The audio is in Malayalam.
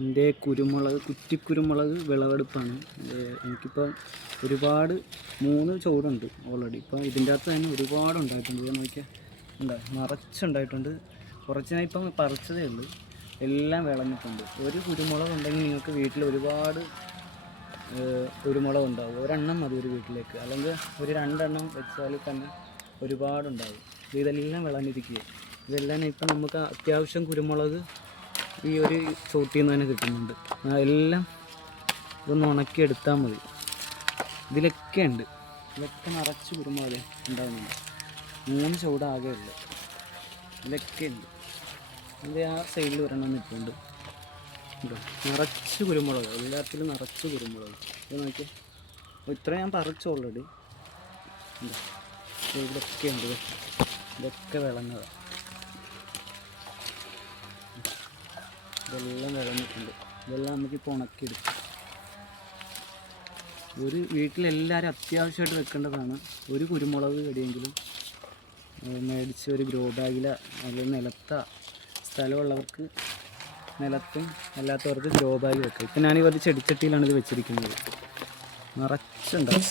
എൻ്റെ കുരുമുളക് കുറ്റിക്കുരുമുളക് വിളവെടുപ്പാണ്. എനിക്കിപ്പോൾ ഒരുപാട് 3 ചുവടുണ്ട് ഓൾറെഡി. ഇപ്പോൾ ഇതിൻ്റെ അകത്ത് തന്നെ ഒരുപാട് ഉണ്ടായിട്ടുണ്ട്. ഞാൻ നോക്കിയാൽ എന്താ നിറച്ചുണ്ടായിട്ടുണ്ട്. കുറച്ച് ഞാൻ ഇപ്പം പറിച്ചതേ ഉള്ളൂ. എല്ലാം വിളഞ്ഞിട്ടുണ്ട്. ഒരു കുരുമുളക് ഉണ്ടെങ്കിൽ നിങ്ങൾക്ക് വീട്ടിൽ ഒരുപാട് കുരുമുളക് ഉണ്ടാവും. ഒരെണ്ണം മതി ഒരു വീട്ടിലേക്ക്, അല്ലെങ്കിൽ ഒരു 2 എണ്ണം വെച്ചാൽ തന്നെ ഒരുപാടുണ്ടാവും. ഇതെല്ലാം വിളഞ്ഞിരിക്കുക. ഇതെല്ലാം ഇപ്പം നമുക്ക് അത്യാവശ്യം കുരുമുളക് ഈ ഒരു ചോട്ടിൽ നിന്ന് തന്നെ കിട്ടുന്നുണ്ട്. എല്ലാം ഇതൊന്ന് ഉണക്കിയെടുത്താൽ മതി. ഇതിലൊക്കെ ഉണ്ട്, ഇതൊക്കെ നിറച്ച് കുരുമുളക് ഉണ്ടാകുന്നുണ്ട്. 3 ചുവട് ആകെ ഉള്ളു. ഇതിലൊക്കെ ഉണ്ട്. അതിൻ്റെ ആ സൈഡിൽ ഒരെണ്ണം നിൽപ്പുണ്ട്. നിറച്ച് കുരുമുളക്, എല്ലാത്തിലും നിറച്ച് കുരുമുളക്. ഇത് നോക്കി, ഇത്ര ഞാൻ പറിച്ചു ഓൾറെഡി. ഇതൊക്കെ ഉണ്ട്, ഇതൊക്കെ വിളഞ്ഞതാണ്. ഇതെല്ലാം വിളഞ്ഞിട്ടുണ്ട്. ഇതെല്ലാം നമുക്കിപ്പോൾ ഉണക്കിയെടുക്കും. ഒരു വീട്ടിലെല്ലാവരും അത്യാവശ്യമായിട്ട് വെക്കേണ്ടതാണ് ഒരു കുരുമുളക് ചെടിയെങ്കിലും മേടിച്ച് ഒരു ഗ്രോ ബാഗിൽ, അല്ലെങ്കിൽ നിലത്ത സ്ഥലമുള്ളവർക്ക് നിലത്തും അല്ലാത്തവർക്ക് ഗ്രോ ബാഗ് വെക്കാം. ഇപ്പം ഞാനീ ഒരു ചെടിച്ചട്ടിയിലാണ് ഇത് വെച്ചിരിക്കുന്നത്. നിറച്ചുണ്ടാവും.